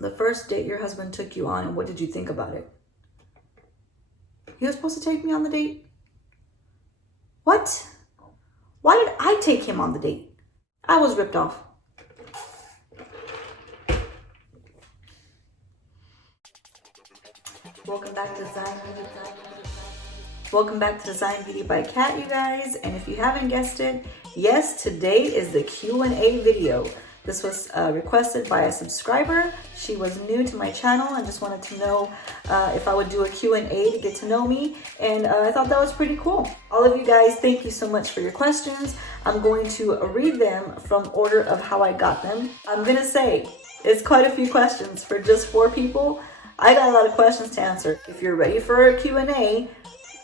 The first date your husband took you on, and what did you think about it? He was supposed to take me on the date? What? Why did I take him on the date? I was ripped off. Welcome back to Design Beauty. Welcome back to Design Beauty by Kat, you guys. And if you haven't guessed it, yes, today is the Q&A video. This was requested by a subscriber. She was new to my channel and just wanted to know if I would do a Q&A to get to know me. And I thought that was pretty cool. All of you guys, thank you so much for your questions. I'm going to read them from order of how I got them. I'm gonna say it's quite a few questions for just 4 people. I got a lot of questions to answer. If you're ready for a Q&A,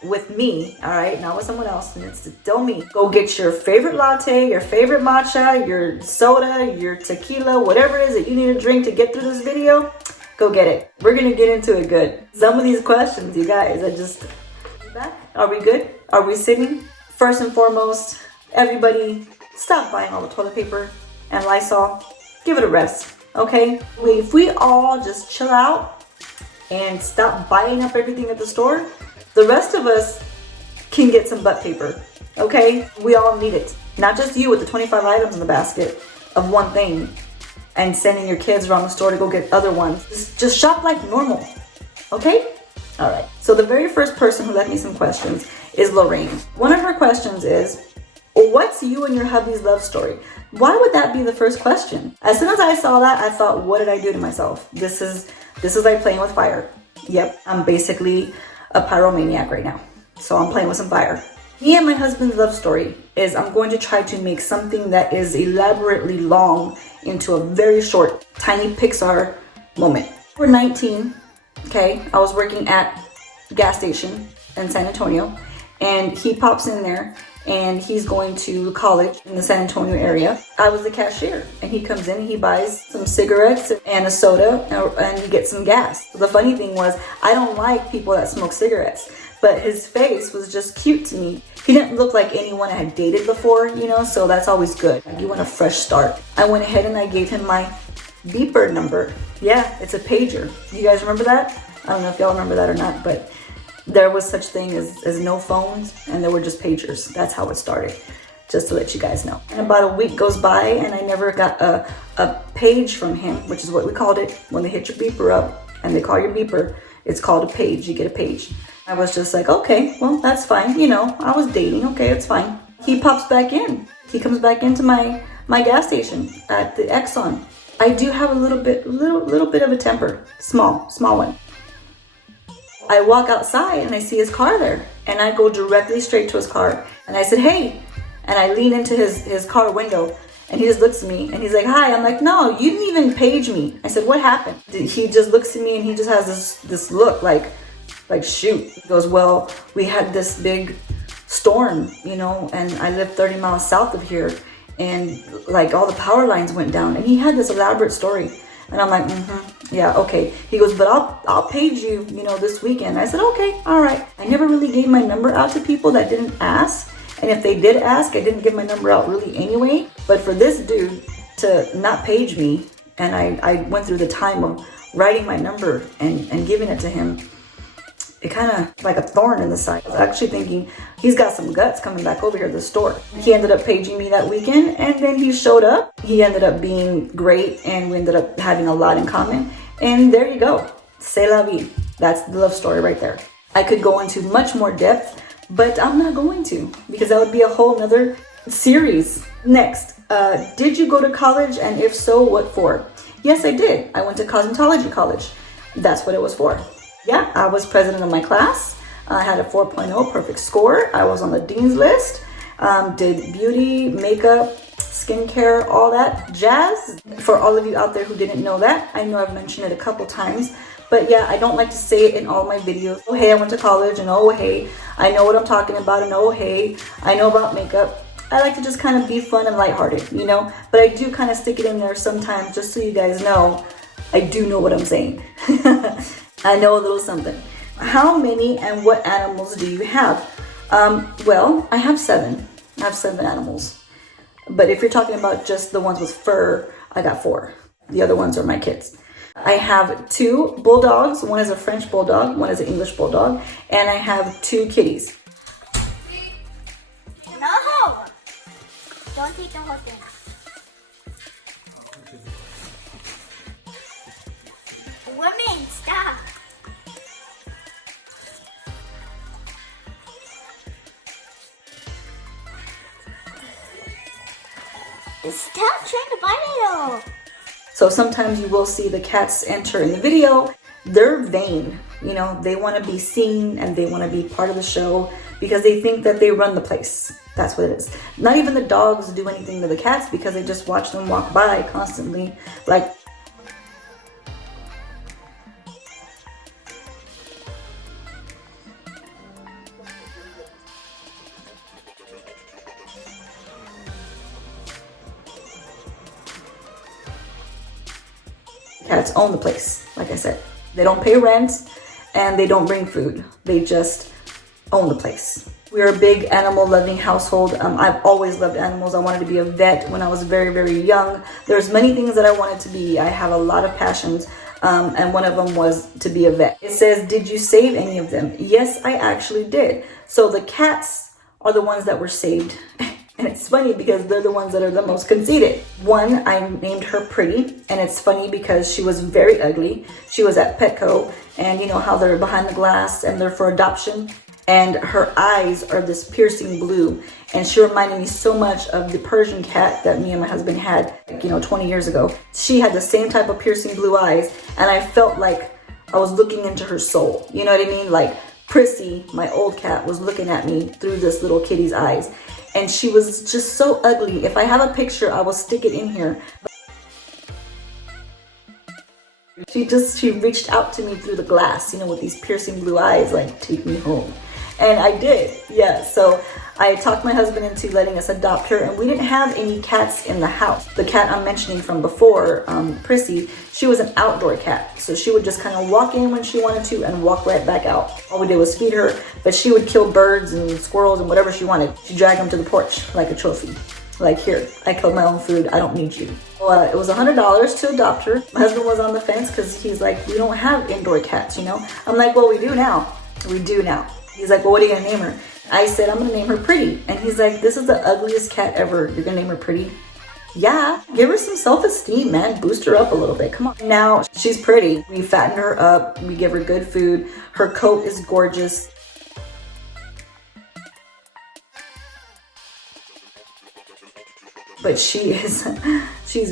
with me, all right, not with someone else, and it's still me. Go get your favorite latte, your favorite matcha, your soda, your tequila, whatever it is that you need to drink to get through this video, go get it. We're gonna get into it good. Some of these questions, you guys, are we good? Are we sitting? First and foremost, everybody stop buying all the toilet paper and Lysol. Give it a rest, okay? If we all just chill out and stop buying up everything at the store, the rest of us can get some butt paper, okay? We all need it. Not just you with the 25 items in the basket of one thing and sending your kids around the store to go get other ones. Just shop like normal, okay? All right, so the very first person who left me some questions is Lorraine. One of her questions is, what's you and your hubby's love story? Why would that be the first question? As soon as I saw that, I thought, what did I do to myself? This is like playing with fire. Yep, I'm basically a pyromaniac right now. So I'm playing with some fire. Me and my husband's love story is I'm going to try to make something that is elaborately long into a very short, tiny Pixar moment. We're 19, okay? I was working at a gas station in San Antonio, and he pops in there and he's going to college in the San Antonio area. I was the cashier, and he comes in and he buys some cigarettes and a soda and he gets some gas. So the funny thing was, I don't like people that smoke cigarettes, but his face was just cute to me. He didn't look like anyone I had dated before, you know, so that's always good. You want a fresh start. I went ahead and I gave him my beeper number. Yeah, it's a pager. You guys remember that? I don't know if y'all remember that or not, but there was such thing as no phones, and there were just pagers. That's how it started, just to let you guys know. And about a week goes by and I never got a page from him, which is what we called it. When they hit your beeper up and they call your beeper, it's called a page. You get a page. I was just like, okay, well, that's fine. You know, I was dating. Okay, it's fine. He pops back in. He comes back into my gas station at the Exxon. I do have a little bit of a temper. Small one. I walk outside and I see his car there, and I go directly straight to his car and I said, hey, and I lean into his car window and he just looks at me and he's like, hi. I'm like, no, you didn't even page me. I said, what happened? He just looks at me and he just has this look like shoot. He goes, well, we had this big storm, you know, and I live 30 miles south of here, and like all the power lines went down, and he had this elaborate story. And I'm like, yeah, okay. He goes, but I'll page you, you know, this weekend. I said, okay, all right. I never really gave my number out to people that didn't ask. And if they did ask, I didn't give my number out really anyway. But for this dude to not page me, and I went through the time of writing my number and giving it to him, it kind of like a thorn in the side. I was actually thinking he's got some guts coming back over here to the store. He ended up paging me that weekend, and then he showed up. He ended up being great, and we ended up having a lot in common. And there you go. C'est la vie. That's the love story right there. I could go into much more depth, but I'm not going to, because that would be a whole nother series. Next, did you go to college? And if so, what for? Yes, I did. I went to cosmetology college. That's what it was for. Yeah, I was president of my class. I had a 4.0 perfect score. I was on the dean's list. Did beauty, makeup, skincare, all that jazz. For all of you out there who didn't know that, I know I've mentioned it a couple times, but yeah, I don't like to say it in all my videos. Oh, hey, I went to college, and oh, hey, I know what I'm talking about, and oh, hey, I know about makeup. I like to just kind of be fun and lighthearted, you know, but I do kind of stick it in there sometimes just so you guys know I do know what I'm saying. I know a little something. How many and what animals do you have? Well, I have 7. I have 7 animals. But if you're talking about just the ones with fur, I got 4. The other ones are my kids. I have 2 bulldogs. One is a French bulldog, one is an English bulldog, and I have 2 kitties. No! Don't eat the whole thing. Women, stop! Stop trying to bite it all! So sometimes you will see the cats enter in the video. They're vain, you know, they want to be seen and they want to be part of the show because they think that they run the place. That's what it is. Not even the dogs do anything to the cats because they just watch them walk by constantly. Like, cats own the place, like I said. They don't pay rent and they don't bring food. They just own the place. We're a big animal loving household. I've always loved animals. I wanted to be a vet when I was very, very young. There's many things that I wanted to be. I have a lot of passions, and one of them was to be a vet. It says, did you save any of them? Yes, I actually did. So the cats are the ones that were saved. And it's funny because they're the ones that are the most conceited. One, I named her Pretty, and it's funny because she was very ugly. She was at Petco, and you know how they're behind the glass and they're for adoption. And her eyes are this piercing blue, and she reminded me so much of the Persian cat that me and my husband had, like, you know, 20 years ago. She had the same type of piercing blue eyes, and I felt like I was looking into her soul. You know what I mean? Like Prissy, my old cat, was looking at me through this little kitty's eyes. And she was just so ugly. If I have a picture, I will stick it in here. She reached out to me through the glass, you know, with these piercing blue eyes, like, take me home. And I did, yeah. So I talked my husband into letting us adopt her, and we didn't have any cats in the house. The cat I'm mentioning from before, Prissy, she was an outdoor cat. So she would just kind of walk in when she wanted to and walk right back out. All we did was feed her, but she would kill birds and squirrels and whatever she wanted. She'd drag them to the porch like a trophy. Like, here, I killed my own food, I don't need you. It was $100 to adopt her. My husband was on the fence because he's like, we don't have indoor cats, you know? I'm like, well, we do now. We do now. He's like, well, what are you gonna name her? I said, I'm gonna name her Pretty. And he's like, this is the ugliest cat ever. You're gonna name her Pretty? Yeah, give her some self-esteem, man. Boost her up a little bit, come on. Now, she's pretty. We fatten her up, we give her good food. Her coat is gorgeous. But she's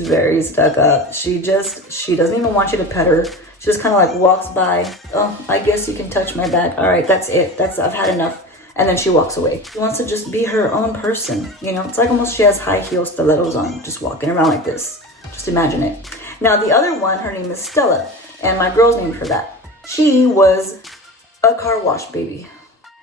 very stuck up. She doesn't even want you to pet her. She just kind of like walks by. Oh, I guess you can touch my back. All right, that's it. I've had enough. And then she walks away. She wants to just be her own person. You know, it's like almost she has high heel stilettos on, just walking around like this. Just imagine it. Now the other one, her name is Stila, and my girls named her that. She was a car wash baby.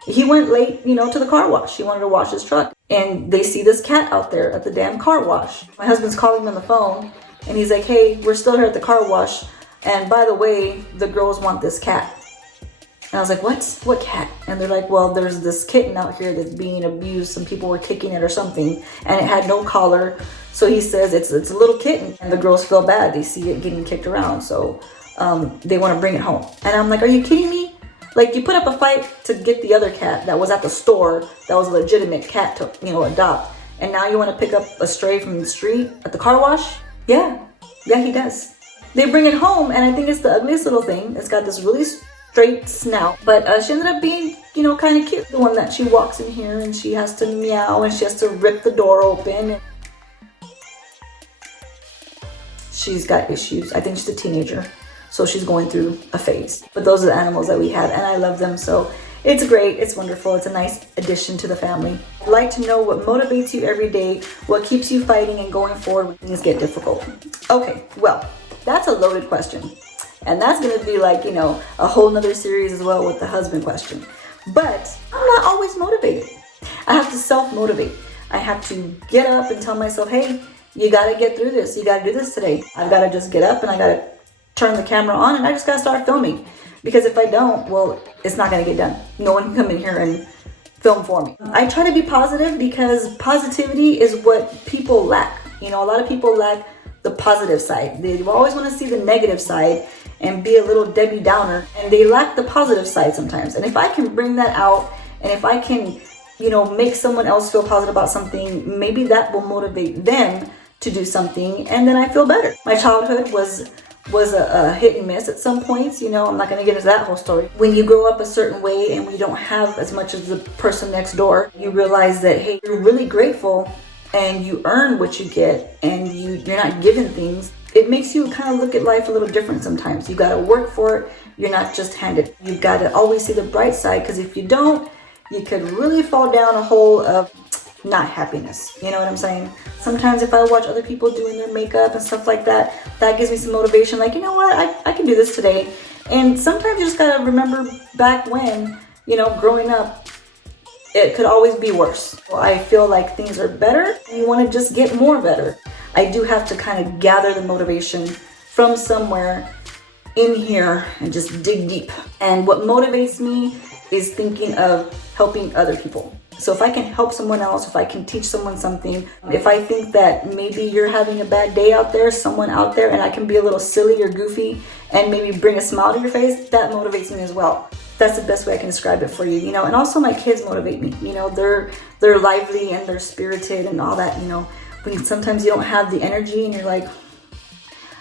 He went late, you know, to the car wash. He wanted to wash his truck. And they see this cat out there at the damn car wash. My husband's calling me on the phone, and he's like, hey, we're still here at the car wash. And by the way, the girls want this cat. And I was like, what? What cat? And they're like, well, there's this kitten out here that's being abused. Some people were kicking it or something, and it had no collar. So he says it's a little kitten. And the girls feel bad. They see it getting kicked around. So they want to bring it home. And I'm like, are you kidding me? Like, you put up a fight to get the other cat that was at the store, that was a legitimate cat to, you know, adopt. And now you want to pick up a stray from the street at the car wash? Yeah, he does. They bring it home, and I think it's the ugliest little thing. It's got this really straight snout, but she ended up being, you know, kind of cute. The one that she walks in here and she has to meow and she has to rip the door open. She's got issues. I think she's a teenager. So she's going through a phase. But those are the animals that we have, and I love them. So it's great, it's wonderful, it's a nice addition to the family. I'd like to know what motivates you every day, what keeps you fighting and going forward when things get difficult. Okay, well, that's a loaded question. And that's gonna be like, you know, a whole nother series as well with the husband question. But I'm not always motivated. I have to self-motivate. I have to get up and tell myself, hey, you gotta get through this. You gotta do this today. I've gotta just get up and I gotta turn the camera on and I just gotta start filming. Because if I don't, well, it's not gonna get done. No one can come in here and film for me. I try to be positive because positivity is what people lack. You know, a lot of people lack the positive side. They always want to see the negative side and be a little Debbie Downer, and they lack the positive side sometimes. And if I can bring that out, and if I can, you know, make someone else feel positive about something, maybe that will motivate them to do something, and then I feel better. My childhood was a hit and miss at some points. You know, I'm not going to get into that whole story. When you grow up a certain way and we don't have as much as the person next door, you realize that, hey, you're really grateful and you earn what you get, and you're not given things. It makes you kind of look at life a little different sometimes. You got to work for it. You're not just handed. You've got to always see the bright side, because if you don't, you could really fall down a hole of not happiness. You know what I'm saying? Sometimes if I watch other people doing their makeup and stuff like that, that gives me some motivation. Like, you know what? I can do this today. And sometimes you just got to remember back when, you know, growing up, it could always be worse. Well, I feel like things are better, and you want to just get more better. I do have to kind of gather the motivation from somewhere in here and just dig deep. And what motivates me is thinking of helping other people. So if I can help someone else, if I can teach someone something, if I think that maybe you're having a bad day out there, someone out there, and I can be a little silly or goofy and maybe bring a smile to your face, that motivates me as well. That's the best way I can describe it for you, you know. And also my kids motivate me, you know. They're lively and they're spirited and all that, you know. When sometimes you don't have the energy and you're like,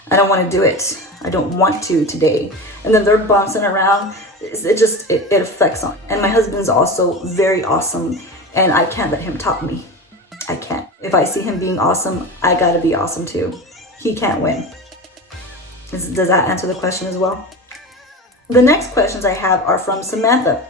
I don't want to do it. I don't want to today. And then they're bouncing around. It affects on. And my husband's also very awesome, and I can't let him top me. I can't. If I see him being awesome, I gotta be awesome too. He can't win. Does that answer the question as well? The next questions I have are from Samantha.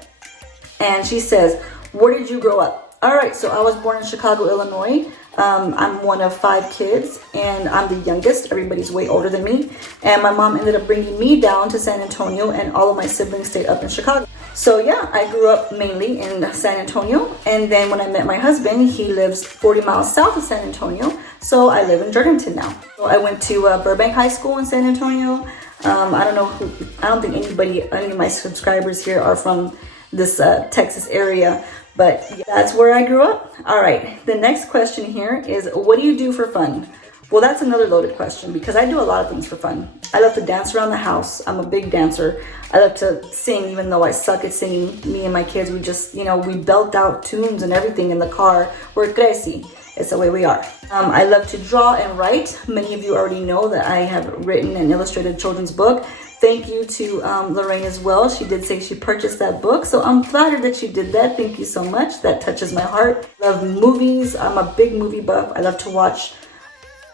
And she says, where did you grow up? All right, so I was born in Chicago, Illinois. I'm one of 5 kids, and I'm the youngest. Everybody's way older than me. And my mom ended up bringing me down to San Antonio, and all of my siblings stayed up in Chicago. So yeah, I grew up mainly in San Antonio. And then when I met my husband, he lives 40 miles south of San Antonio. So I live in Jordanton now. So I went to Burbank High School in San Antonio. I don't think any of my subscribers here are from this Texas area. But yeah, that's where I grew up. All right, the next question here is, what do you do for fun? Well, that's another loaded question, because I do a lot of things for fun. I love to dance around the house. I'm a big dancer. I love to sing, even though I suck at singing. Me and my kids, we just, you know, we belt out tunes and everything in the car. We're crazy. It's the way we are. I love to draw and write. Many of you already know that I have written and illustrated a children's book. Thank you to Lorraine as well. She did say she purchased that book, so I'm flattered that she did that. Thank you so much. That touches my heart. Love movies. I'm a big movie buff. I love to watch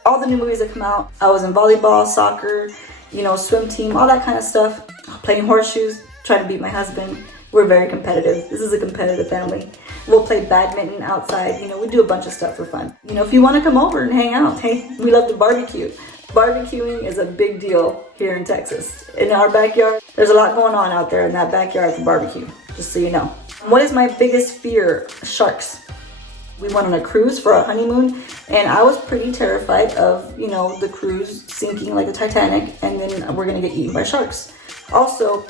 all the new movies that come out. I was in volleyball, soccer, you know, swim team, all that kind of stuff. Playing horseshoes, trying to beat my husband. We're very competitive. This is a competitive family. We'll play badminton outside. You know, we do a bunch of stuff for fun. You know, if you want to come over and hang out, hey, we love to barbecue. Barbecuing is a big deal here in Texas. In our backyard, there's a lot going on out there in that backyard for barbecue, just so you know. What is my biggest fear? Sharks. We went on a cruise for our honeymoon, and I was pretty terrified of, you know, the cruise sinking like the Titanic, and then we're gonna get eaten by sharks. Also,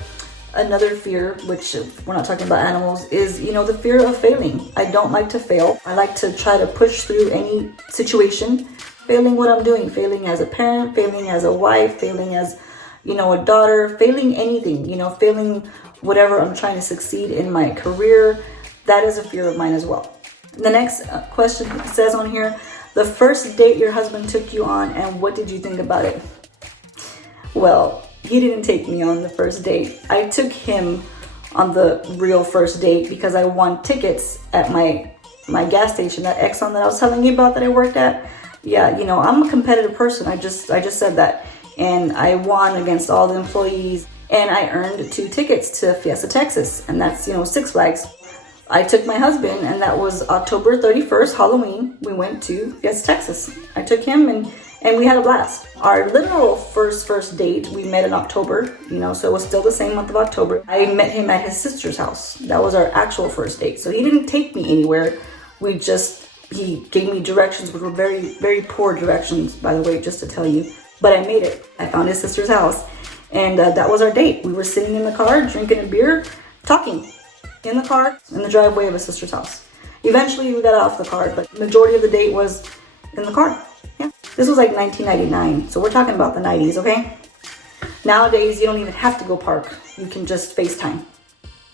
another fear, which we're not talking about animals, is, you know, the fear of failing. I don't like to fail. I like to try to push through any situation. Failing what I'm doing, failing as a parent, failing as a wife, failing as, you know, a daughter, failing anything, you know, failing whatever I'm trying to succeed in my career. That is a fear of mine as well. The next question says on here, the first date your husband took you on, and what did you think about it? Well, he didn't take me on the first date. I took him on the real first date because I won tickets at my gas station, that Exxon that I was telling you about that I worked at. Yeah, you know, I'm a competitive person. I just said that. And I won against all the employees, and I earned 2 tickets to Fiesta, Texas. And that's, you know, Six Flags. I took my husband, and that was October 31st, Halloween. We went to Fiesta, Texas. I took him, and we had a blast. Our literal first date, we met in October, you know, so it was still the same month of October. I met him at his sister's house. That was our actual first date. So he didn't take me anywhere. He gave me directions, which were very, very poor directions, by the way, just to tell you. But I made it. I found his sister's house. And that was our date. We were sitting in the car, drinking a beer, talking in the car, in the driveway of his sister's house. Eventually, we got off the car, but the majority of the date was in the car. Yeah. This was like 1999. So we're talking about the 90s, okay? Nowadays, you don't even have to go park. You can just FaceTime.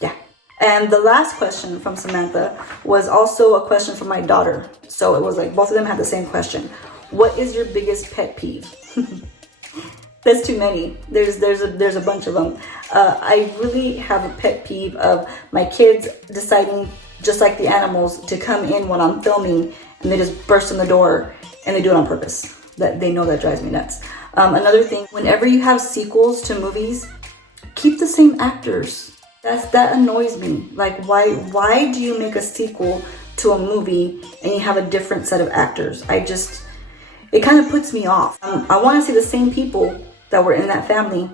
Yeah. And the last question from Samantha was also a question from my daughter. So it was like both of them had the same question. What is your biggest pet peeve? That's too many. There's a bunch of them. I really have a pet peeve of my kids deciding, just like the animals, to come in when I'm filming and they just burst in the door and they do it on purpose. That they know that drives me nuts. Another thing, whenever you have sequels to movies, keep the same actors. That annoys me. Like, why do you make a sequel to a movie and you have a different set of actors? It kind of puts me off. I want to see the same people that were in that family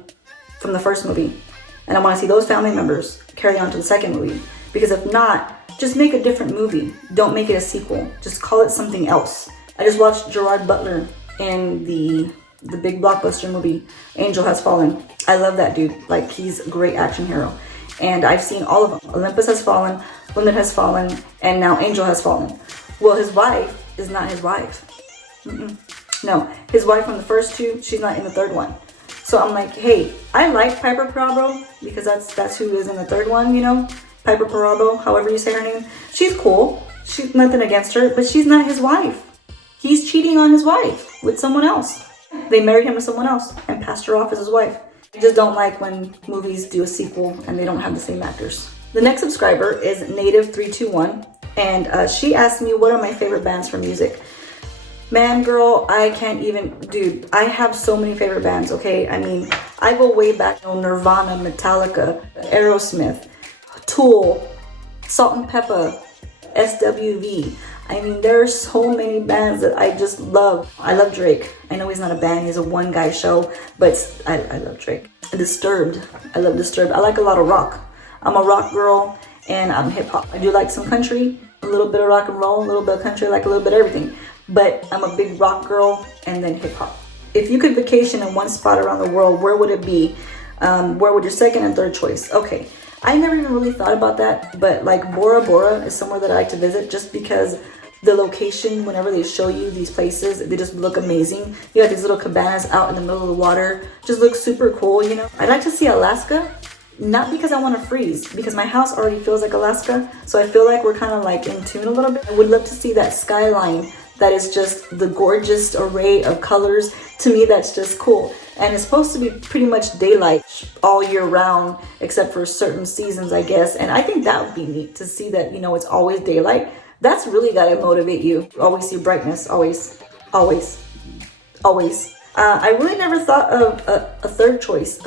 from the first movie. And I want to see those family members carry on to the second movie. Because if not, just make a different movie. Don't make it a sequel. Just call it something else. I just watched Gerard Butler in the big blockbuster movie, Angel Has Fallen. I love that dude. Like, he's a great action hero. And I've seen all of them. Olympus Has Fallen, Women Has Fallen, and now Angel Has Fallen. Well, his wife is not his wife. No, his wife from the first two, she's not in the third one. So I'm like, hey, I like Piper Perabo because that's who is in the third one, you know? Piper Perabo, however you say her name. She's cool. She's nothing against her, but she's not his wife. He's cheating on his wife with someone else. They married him to someone else and passed her off as his wife. I just don't like when movies do a sequel and they don't have the same actors. The next subscriber is Native321, and she asked me what are my favorite bands for music. Man, girl, I can't even, dude, I have so many favorite bands, okay? I mean, I go way back, Nirvana, Metallica, Aerosmith, Tool, Salt and Pepper, SWV. I mean, there are so many bands that I just love. I love Drake. I know he's not a band, he's a one-guy show, but I love Drake. Disturbed, I love Disturbed. I like a lot of rock. I'm a rock girl and I'm hip-hop. I do like some country, a little bit of rock and roll, a little bit of country, like a little bit of everything. But I'm a big rock girl and then hip-hop. If you could vacation in one spot around the world, where would it be? Where would your second and third choice? Okay, I never even really thought about that, but like Bora Bora is somewhere that I like to visit just because the location, whenever they show you these places, they just look amazing. You got these little cabanas out in the middle of the water, just looks super cool, you know? I'd like to see Alaska, not because I want to freeze, because my house already feels like Alaska, so I feel like we're kind of like in tune a little bit. I would love to see that skyline that is just the gorgeous array of colors. To me, that's just cool. And it's supposed to be pretty much daylight all year round, except for certain seasons, I guess. And I think that would be neat to see that, you know, it's always daylight. That's really got to motivate you. Always see brightness, always, always, always. I really never thought of a third choice.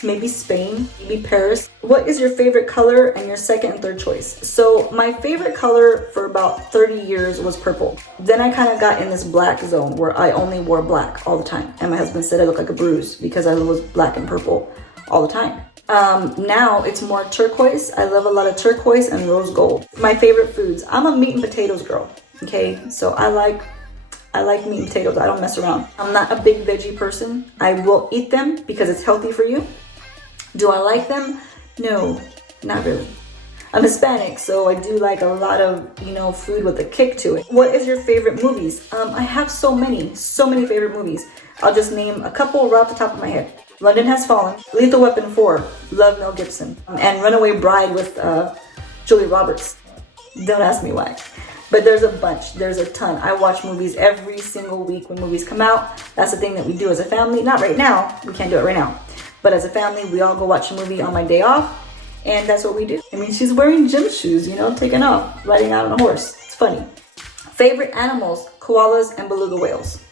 Maybe Spain, maybe Paris. What is your favorite color and your second and third choice? So my favorite color for about 30 years was purple. Then I kind of got in this black zone where I only wore black all the time. And my husband said I looked like a bruise because I was black and purple all the time. Now it's more turquoise. I love a lot of turquoise and rose gold. My favorite foods. I'm a meat and potatoes girl. Okay, so I like meat and potatoes. I don't mess around. I'm not a big veggie person. I will eat them because it's healthy for you. Do I like them? No, not really. I'm Hispanic, so I do like a lot of, you know, food with a kick to it. What is your favorite movies? I have so many favorite movies. I'll just name a couple right off the top of my head. London Has Fallen, Lethal Weapon 4, love Mel Gibson, and Runaway Bride with Julia Roberts. Don't ask me why. But there's a bunch, there's a ton. I watch movies every single week when movies come out. That's the thing that we do as a family. Not right now, we can't do it right now. But as a family, we all go watch a movie on my day off, and that's what we do. I mean, she's wearing gym shoes, you know, taking off, riding out on a horse. It's funny. Favorite animals, koalas and beluga whales.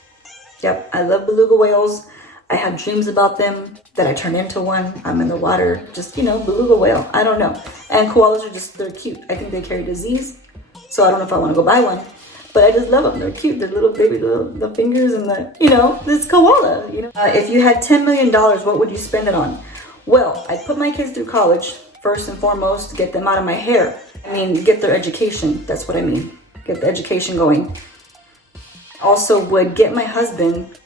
Yep, I love beluga whales. I have dreams about them that I turn into one. I'm in the water, just, you know, beluga whale. I don't know. And koalas are just, they're cute. I think they carry disease, so I don't know if I want to go buy one. But I just love them. They're cute. They're little baby, the fingers and the, you know, this koala, you know. If you had $10 million, what would you spend it on? Well, I'd put my kids through college, first and foremost, get them out of my hair. I mean, get their education. That's what I mean. Get the education going. Also would get my husband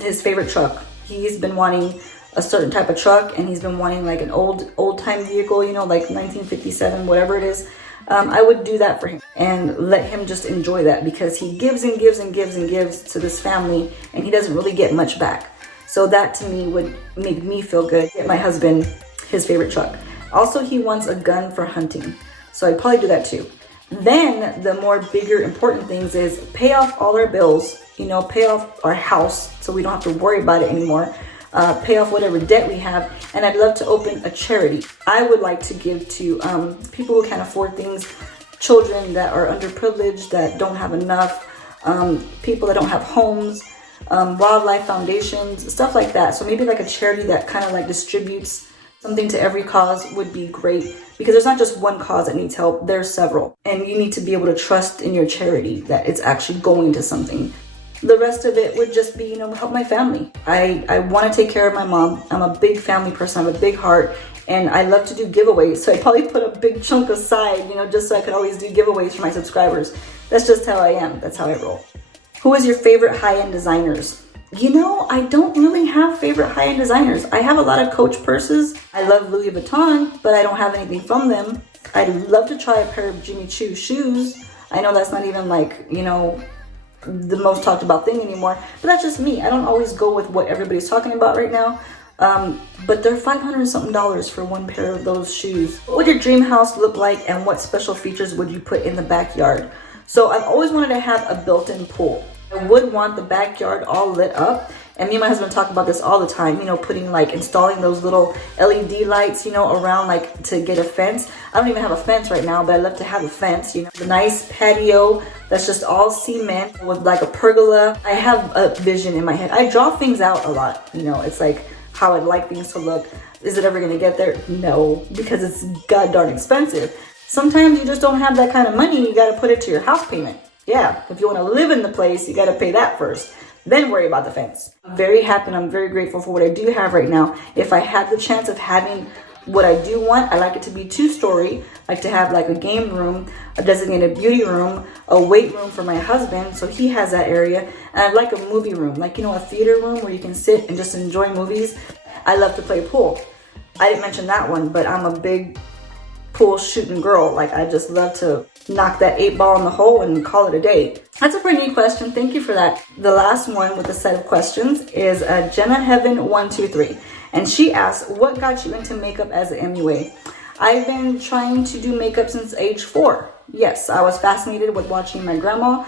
his favorite truck. He's been wanting a certain type of truck, and he's been wanting like an old time vehicle, you know, like 1957, whatever it is. I would do that for him and let him just enjoy that, because he gives and gives and gives and gives to this family and he doesn't really get much back. So that to me would make me feel good. Get my husband his favorite truck. Also, he wants a gun for hunting, so I'd probably do that too. Then the more bigger important things is pay off all our bills, you know, pay off our house so we don't have to worry about it anymore. Pay off whatever debt we have, and I'd love to open a charity. I would like to give to people who can't afford things, children that are underprivileged, that don't have enough, people that don't have homes, wildlife foundations, stuff like that. So maybe like a charity that kind of like distributes something to every cause would be great, because there's not just one cause that needs help, there's several. And you need to be able to trust in your charity that it's actually going to something. The rest of it would just be, you know, help my family. I want to take care of my mom. I'm a big family person, I have a big heart, and I love to do giveaways. So I probably put a big chunk aside, you know, just so I could always do giveaways for my subscribers. That's just how I am, that's how I roll. Who is your favorite high-end designers? You know, I don't really have favorite high-end designers. I have a lot of Coach purses. I love Louis Vuitton, but I don't have anything from them. I'd love to try a pair of Jimmy Choo shoes. I know that's not even like, you know, the most talked about thing anymore, but that's just me. I don't always go with what everybody's talking about right now. But they're $500 and something for one pair of those shoes. What would your dream house look like, and what special features would you put in the backyard? So I've always wanted to have a built-in pool. I would want the backyard all lit up, and me and my husband talk about this all the time, you know, putting like installing those little LED lights, you know, around like to get a fence. I don't even have a fence right now, but I'd love to have a fence, you know, a nice patio that's just all cement with like a pergola. I have a vision in my head. I draw things out a lot, you know, it's like how I'd like things to look. Is it ever gonna get there? No, because it's god darn expensive. Sometimes you just don't have that kind of money, you gotta put it to your house payment. Yeah, if you want to live in the place, you got to pay that first, then worry about the fence. I'm very happy and I'm very grateful for what I do have right now. If I had the chance of having what I do want, I like it to be 2-story, like to have like a game room, a designated beauty room, a weight room for my husband, so he has that area, and I'd like a movie room, like, you know, a theater room where you can sit and just enjoy movies. I love to play pool. I didn't mention that one, but I'm a big pool shooting girl. Like, I just love to knock that 8 ball in the hole and call it a day. That's a pretty neat question. Thank you for that. The last one with a set of questions is Jenna Heaven 123, and she asks, what got you into makeup as an MUA? I've been trying to do makeup since age 4. Yes, I was fascinated with watching my grandma,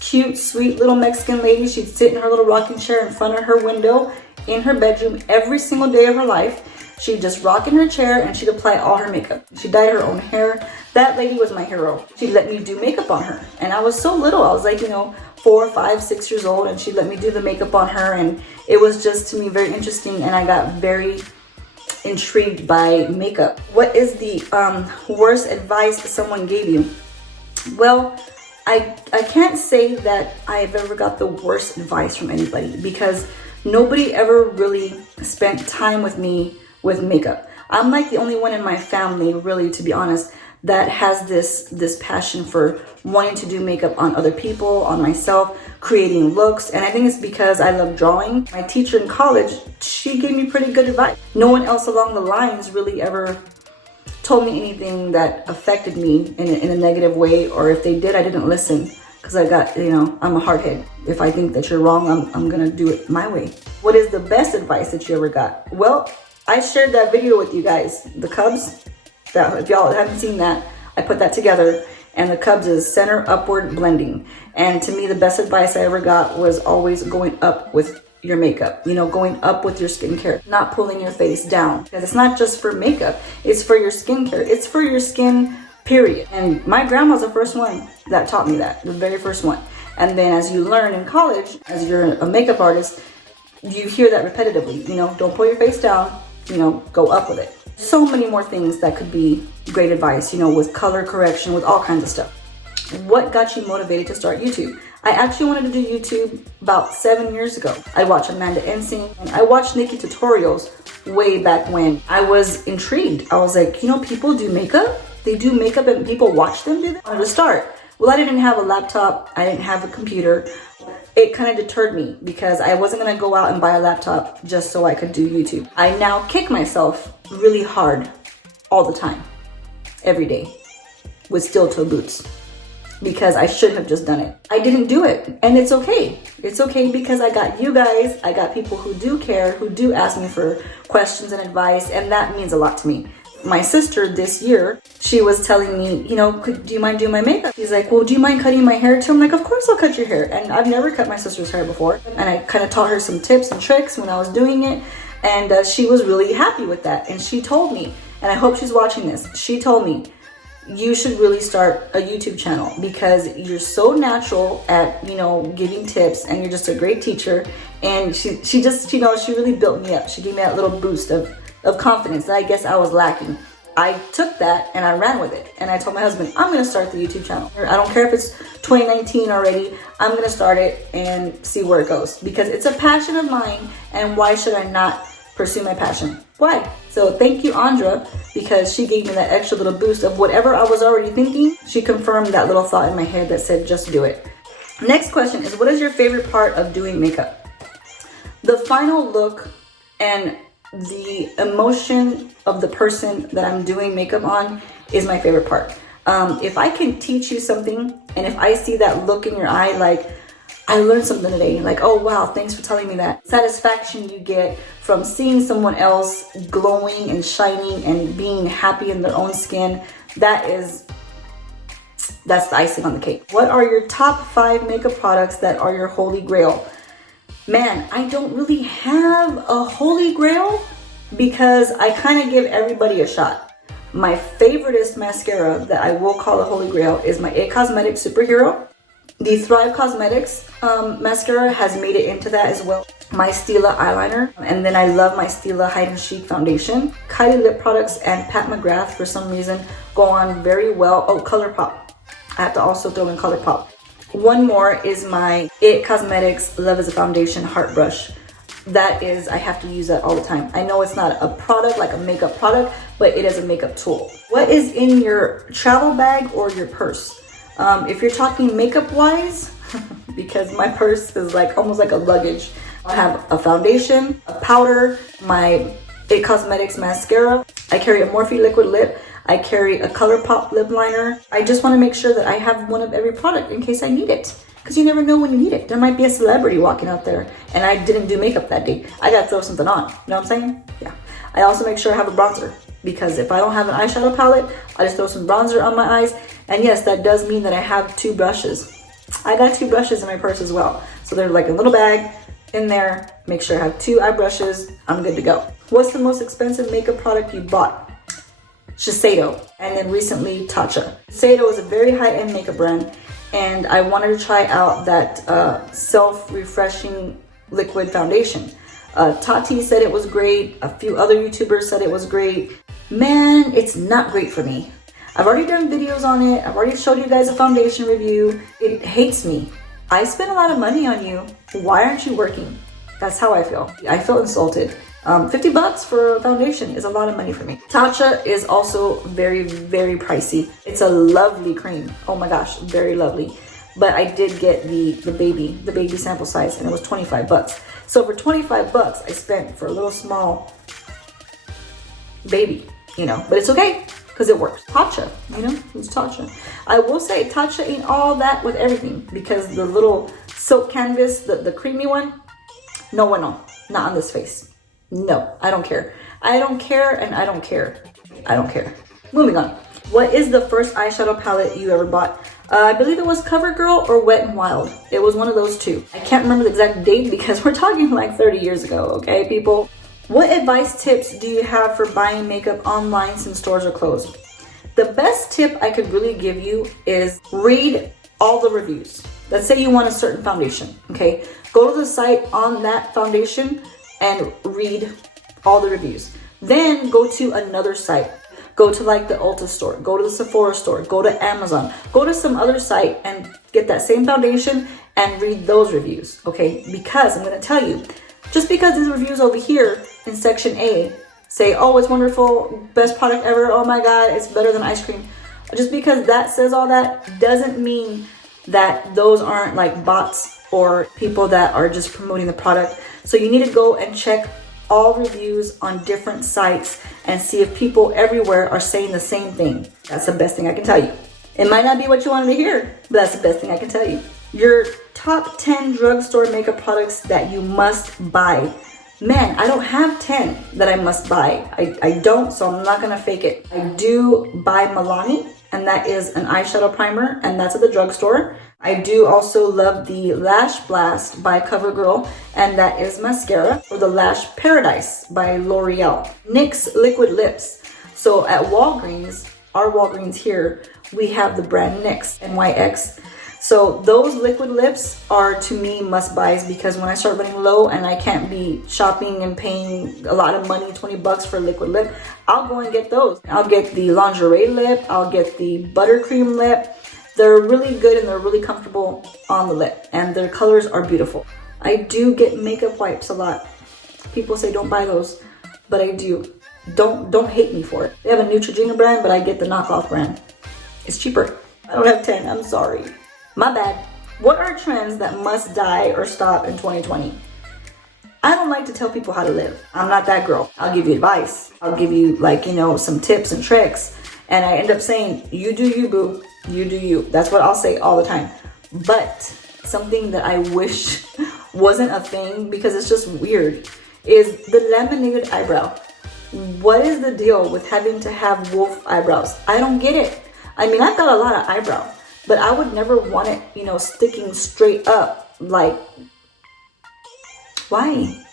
cute, sweet little Mexican lady. She'd sit in her little rocking chair in front of her window in her bedroom every single day of her life. She'd just rock in her chair and she'd apply all her makeup. She dyed her own hair. That lady was my hero. She'd let me do makeup on her. And I was so little. I was like, you know, 4, 5, 6 years old, and she'd let me do the makeup on her. And it was just, to me, very interesting. And I got very intrigued by makeup. What is the worst advice someone gave you? Well, I can't say that I've ever got the worst advice from anybody, because nobody ever really spent time with me with makeup. I'm like the only one in my family, really, to be honest, that has this passion for wanting to do makeup on other people, on myself, creating looks. And I think it's because I love drawing. My teacher in college, she gave me pretty good advice. No one else along the lines really ever told me anything that affected me in a negative way, or if they did, I didn't listen, because I got, you know, I'm a hardhead. If I think that you're wrong, I'm gonna do it my way. What is the best advice that you ever got? Well, I shared that video with you guys, the Cubs. That, if y'all haven't seen that, I put that together, and the Cubs is center upward blending. And to me, the best advice I ever got was always going up with your makeup, you know, going up with your skincare, not pulling your face down, because it's not just for makeup, it's for your skincare, it's for your skin, period. And my grandma's the first one that taught me that, the very first one. And then as you learn in college, as you're a makeup artist, you hear that repetitively, you know, don't pull your face down, you know, go up with it. So many more things that could be great advice, you know, with color correction, with all kinds of stuff. What got you motivated to start YouTube? I actually wanted to do YouTube about 7 years ago. I watched Amanda Ensing, and I watched Nikki tutorials way back when. I was intrigued. I was like, you know, people do makeup? They do makeup and people watch them do that? I wanted to start. Well, I didn't have a laptop. I didn't have a computer. It kind of deterred me, because I wasn't going to go out and buy a laptop just so I could do YouTube. I now kick myself really hard all the time, every day. with steel toe boots because I should have just done it. I didn't do it, and it's okay. It's okay because I got you guys, I got people who do care, who do ask me for questions and advice, and that means a lot to me. My sister this year, she was telling me, you know, do you mind doing my makeup? She's like, well, do you mind cutting my hair too? I'm like, of course I'll cut your hair. And I've never cut my sister's hair before. And I kind of taught her some tips and tricks when I was doing it. And she was really happy with that. And she told me, and I hope she's watching this, she told me, you should really start a YouTube channel because you're so natural at, you know, giving tips, and you're just a great teacher. And she just, you know, she really built me up. She gave me that little boost of confidence that I guess I was lacking. I took that and I ran with it. And I told my husband, I'm gonna start the YouTube channel. I don't care if it's 2019 already, I'm gonna start it and see where it goes. Because it's a passion of mine, and why should I not pursue my passion? Why? So thank you, Andra, because she gave me that extra little boost of whatever I was already thinking. She confirmed that little thought in my head that said, just do it. Next question is, what is your favorite part of doing makeup? The final look and the emotion of the person that I'm doing makeup on is my favorite part. If I can teach you something, and if I see that look in your eye, like, I learned something today, like, oh wow, thanks for telling me that. Satisfaction you get from seeing someone else glowing and shining and being happy in their own skin, that's the icing on the cake. What are your top 5 makeup products that are your holy grail? Man, I don't really have a holy grail because I kind of give everybody a shot. My favoriteest mascara that I will call a holy grail is my Causemetics Superhero. The Thrive Causemetics mascara has made it into that as well. My Stila eyeliner, and then I love my Stila Hide & Chic foundation. Kylie lip products and Pat McGrath for some reason go on very well. Oh, ColourPop. I have to also throw in ColourPop. One more is my It Cosmetics Love as a Foundation Heart Brush. That is, I have to use that all the time. I know it's not a product, like a makeup product, but it is a makeup tool. What is in your travel bag or your purse? If you're talking makeup wise, because my purse is like almost like a luggage, I have a foundation, a powder, my It Cosmetics mascara. I carry a Morphe liquid lip. I carry a ColourPop lip liner. I just want to make sure that I have one of every product in case I need it. Because you never know when you need it. There might be a celebrity walking out there and I didn't do makeup that day. I gotta throw something on. You know what I'm saying? Yeah. I also make sure I have a bronzer, because if I don't have an eyeshadow palette, I just throw some bronzer on my eyes. And yes, that does mean that I have 2 brushes. I got 2 brushes in my purse as well. So they're like a little bag in there. Make sure I have 2 eye brushes. I'm good to go. What's the most expensive makeup product you bought? Shiseido, and then recently Tatcha. Shiseido is a very high-end makeup brand, and I wanted to try out that self-refreshing liquid foundation. Tati said it was great. A few other YouTubers said it was great. Man, it's not great for me. I've already done videos on it. I've already showed you guys a foundation review. It hates me. I spent a lot of money on you. Why aren't you working? That's how I feel. I feel insulted. 50 bucks for a foundation is a lot of money for me. Tatcha is also very, very pricey. It's a lovely cream. Oh my gosh, very lovely. But I did get the baby sample size, and it was 25 bucks. So for 25 bucks, I spent for a little small baby, you know, but it's okay because it works. Tatcha, you know, it's Tatcha. I will say Tatcha ain't all that with everything, because the little silk canvas, the creamy one, no, not on this face. No, I don't care. I don't care, and I don't care. I don't care. Moving on. What is the first eyeshadow palette you ever bought? I believe it was CoverGirl or Wet n Wild. It was one of those 2. I can't remember the exact date because we're talking like 30 years ago, okay, people? What advice tips do you have for buying makeup online since stores are closed? The best tip I could really give you is read all the reviews. Let's say you want a certain foundation, okay? Go to the site on that foundation and read all the reviews. Then go to another site. Go to like the Ulta store, go to the Sephora store, go to Amazon, go to some other site and get that same foundation and read those reviews, okay? Because I'm gonna tell you, just because these reviews over here in section A say, oh, it's wonderful, best product ever, oh my God, it's better than ice cream. Just because that says all that doesn't mean that those aren't like bots or people that are just promoting the product. So you need to go and check all reviews on different sites and see if people everywhere are saying the same thing. That's the best thing I can tell you. It might not be what you wanted to hear, but that's the best thing I can tell you. Your top 10 drugstore makeup products that you must buy. Man, I don't have 10 that I must buy. I don't, so I'm not gonna fake it. I do buy Milani, and that is an eyeshadow primer, and that's at the drugstore. I do also love the Lash Blast by CoverGirl, and that is mascara, or the Lash Paradise by L'Oreal. NYX Liquid Lips. So at Walgreens, our Walgreens here, we have the brand NYX, NYX. So those liquid lips are, to me, must-buys, because when I start running low and I can't be shopping and paying a lot of money, 20 bucks for a liquid lip, I'll go and get those. I'll get the lingerie lip, I'll get the buttercream lip. They're really good and they're really comfortable on the lip, and their colors are beautiful. I do get makeup wipes a lot. People say don't buy those, but I do. Don't hate me for it. They have a Neutrogena brand, but I get the knockoff brand. It's cheaper. I don't have 10, I'm sorry. My bad. What are trends that must die or stop in 2020? I don't like to tell people how to live. I'm not that girl. I'll give you advice. I'll give you, like, you know, some tips and tricks. And I end up saying, you do you, boo. You do you. That's what I'll say all the time. But something that I wish wasn't a thing, because it's just weird, is the laminated eyebrow. What is the deal with having to have wolf eyebrows? I don't get it. I mean, I've got a lot of eyebrow, but I would never want it, you know, sticking straight up. Like, why?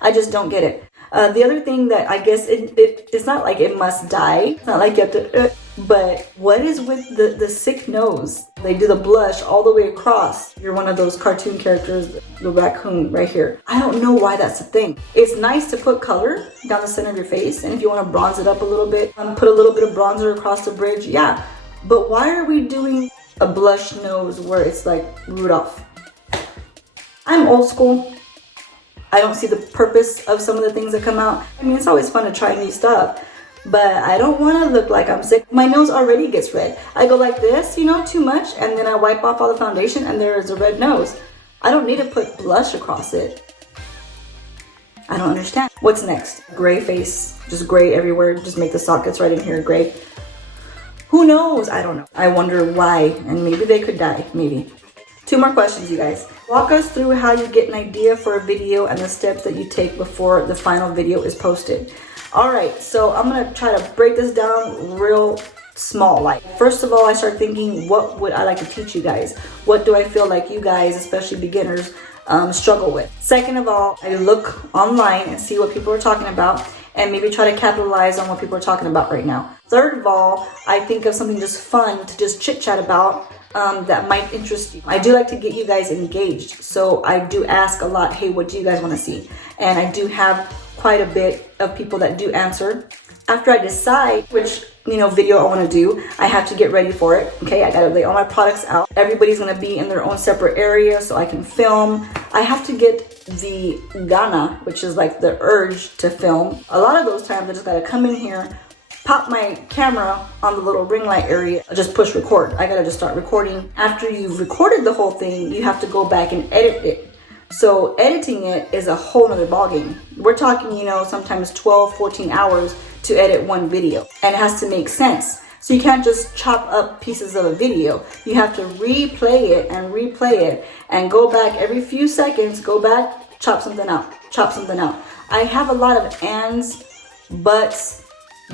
I just don't get it. The other thing that I guess it's not like it must die. It's not like you have to, but what is with the sick nose? They do the blush all the way across. You're one of those cartoon characters, the raccoon right here. I don't know why that's a thing. It's nice to put color down the center of your face, and if you want to bronze it up a little bit, put a little bit of bronzer across the bridge, yeah. But why are we doing a blush nose where it's like Rudolph? I'm old school. I don't see the purpose of some of the things that come out. I mean, it's always fun to try new stuff, but I don't want to look like I'm sick. My nose already gets red. I go like this, you know, too much, and then I wipe off all the foundation and there is a red nose. I don't need to put blush across it. I don't understand. What's next? Gray face, just gray everywhere. Just make the sockets right in here gray. Who knows? I don't know. I wonder why, and maybe they could die, maybe. 2 more questions, you guys. Walk us through how you get an idea for a video and the steps that you take before the final video is posted. All right, so I'm gonna try to break this down real small. Like, first of all, I start thinking, what would I like to teach you guys? What do I feel like you guys, especially beginners, struggle with? Second of all, I look online and see what people are talking about, and maybe try to capitalize on what people are talking about right now. Third of all, I think of something just fun to just chit chat about that might interest you. I do like to get you guys engaged, so I do ask a lot, hey, what do you guys want to see? And I do have quite a bit of people that do answer. After I decide which, you know, video I want to do, I have to get ready for it. Okay, I gotta lay all my products out. Everybody's gonna be in their own separate area so I can film. I have to get the gana, which is like the urge to film. A lot of those times I just gotta come in here, pop my camera on the little ring light area, just push record. I gotta just start recording. After you've recorded the whole thing, you have to go back and edit it. So editing it is a whole nother ballgame. We're talking, you know, sometimes 12, 14 hours to edit one video, and it has to make sense. So you can't just chop up pieces of a video. You have to replay it and go back every few seconds, go back, chop something out, chop something out. I have a lot of ands, buts,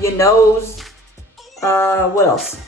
you knows, what else?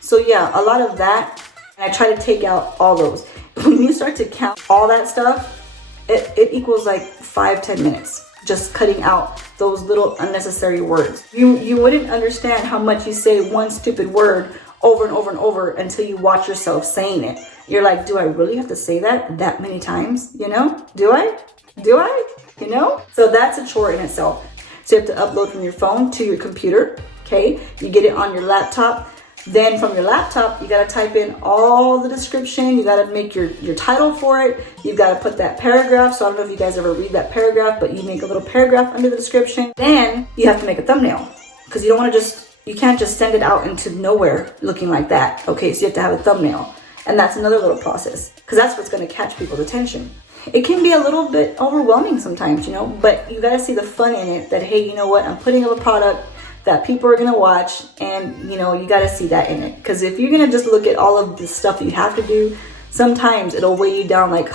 So yeah, a lot of that. And I try to take out all those. When you start to count all that stuff, it equals like 5-10 minutes. Just cutting out those little unnecessary words. You wouldn't understand how much you say one stupid word over and over and over until you watch yourself saying it. You're like, do I really have to say that many times? You know? Do I? You know? So that's a chore in itself. So you have to upload from your phone to your computer, okay? You get it on your laptop. Then from your laptop, you gotta type in all the description. You gotta make your title for it. You've gotta put that paragraph. So I don't know if you guys ever read that paragraph, but you make a little paragraph under the description. Then you have to make a thumbnail, because you don't wanna you can't just send it out into nowhere looking like that. Okay, so you have to have a thumbnail. And that's another little process, because that's what's gonna catch people's attention. It can be a little bit overwhelming sometimes, you know, but you gotta see the fun in it, that, hey, you know what, I'm putting up a product that people are gonna watch, and you know, you gotta see that in it. Because if you're gonna just look at all of the stuff that you have to do, sometimes it'll weigh you down like,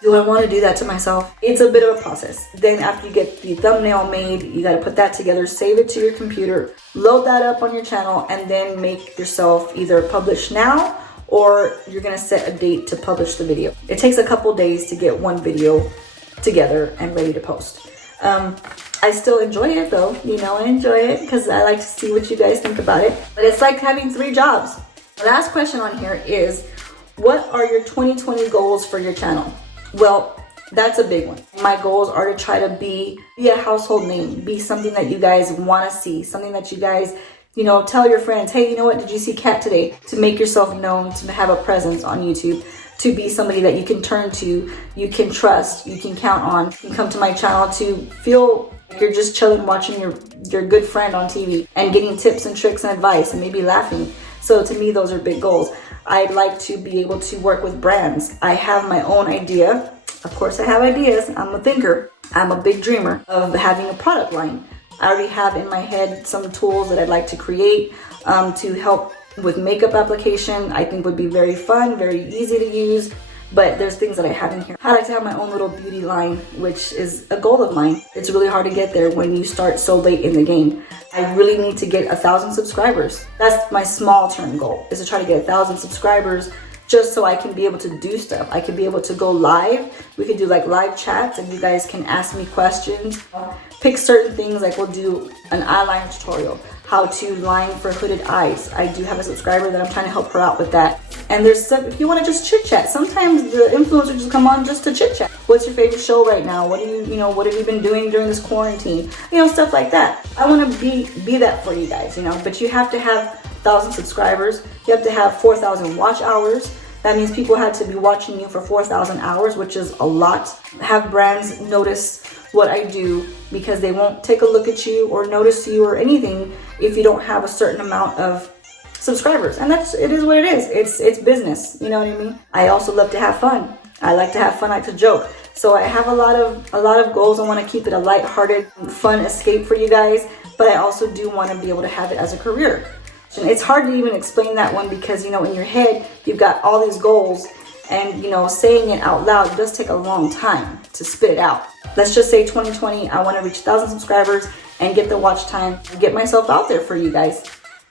do I want to do that to myself? It's a bit of a process. Then after you get the thumbnail made, you got to put that together, save it to your computer, load that up on your channel, and then make yourself either publish now or you're going to set a date to publish the video. It takes a couple days to get one video together and ready to post. I still enjoy it though, you know, I enjoy it because I like to see what you guys think about it. But it's like having 3 jobs. The last question on here is, what are your 2020 goals for your channel? Well, that's a big one. My goals are to try to be a household name, be something that you guys want to see, something that you guys, you know, tell your friends, hey, you know what, did you see Kat today? To make yourself known, to have a presence on YouTube, to be somebody that you can turn to, you can trust, you can count on. You can come to my channel to feel like you're just chilling watching your good friend on TV and getting tips and tricks and advice and maybe laughing. So to me, those are big goals. I'd like to be able to work with brands. I have my own idea. Of course, I have ideas. I'm a thinker. I'm a big dreamer of having a product line. I already have in my head some tools that I'd like to create to help with makeup application. I think would be very fun, very easy to use. But there's things that I have in here. I like to have my own little beauty line, which is a goal of mine. It's really hard to get there when you start so late in the game. I really need to get 1,000 subscribers. That's my small term goal, is to try to get 1,000 subscribers just so I can be able to do stuff. I can be able to go live. We could do like live chats and you guys can ask me questions. Pick certain things, like we'll do an eyeliner tutorial, how to line for hooded eyes. I do have a subscriber that I'm trying to help her out with that. And there's stuff, if you want to just chit chat, sometimes the influencers just come on just to chit chat. What's your favorite show right now? What do what have you been doing during this quarantine? You know, stuff like that. I want to be that for you guys, you know, but you have to have 1,000 subscribers. You have to have 4,000 watch hours. That means people had to be watching you for 4,000 hours, which is a lot. Have brands notice what I do, because they won't take a look at you or notice you or anything if you don't have a certain amount of subscribers. And it is what it is. It's business, you know what I mean? I also love to have fun. I like to have fun, I like to joke. So I have a lot of goals. I want to keep it a lighthearted, fun escape for you guys, but I also do want to be able to have it as a career. And it's hard to even explain that one because, you know, in your head, you've got all these goals and, you know, saying it out loud does take a long time to spit it out. Let's just say 2020, I want to reach 1,000 subscribers and get the watch time, get myself out there for you guys.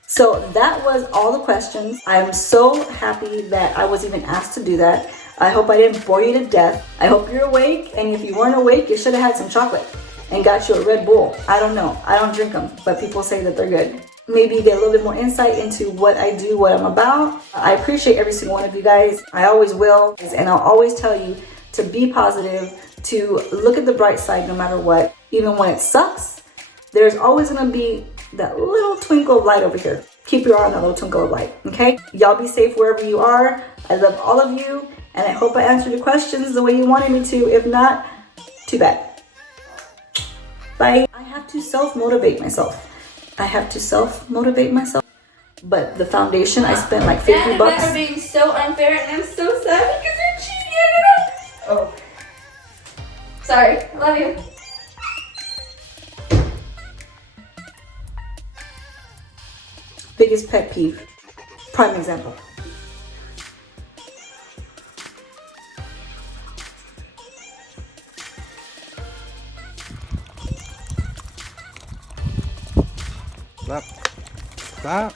So that was all the questions. I'm so happy that I was even asked to do that. I hope I didn't bore you to death. I hope you're awake. And if you weren't awake, you should have had some chocolate and got you a Red Bull. I don't know. I don't drink them, but people say that they're good. Maybe get a little bit more insight into what I do, what I'm about. I appreciate every single one of you guys. I always will. And I'll always tell you to be positive, to look at the bright side no matter what. Even when it sucks, there's always gonna be that little twinkle of light over here. Keep your eye on that little twinkle of light, okay? Y'all be safe wherever you are. I love all of you, and I hope I answered your questions the way you wanted me to. If not, too bad. Bye. I have to self-motivate myself. But the foundation, I spent like 50 bucks. That being so unfair, and I'm so sad because you're cheating. Oh. Sorry, love you. Biggest pet peeve. Prime example. Stop. Stop.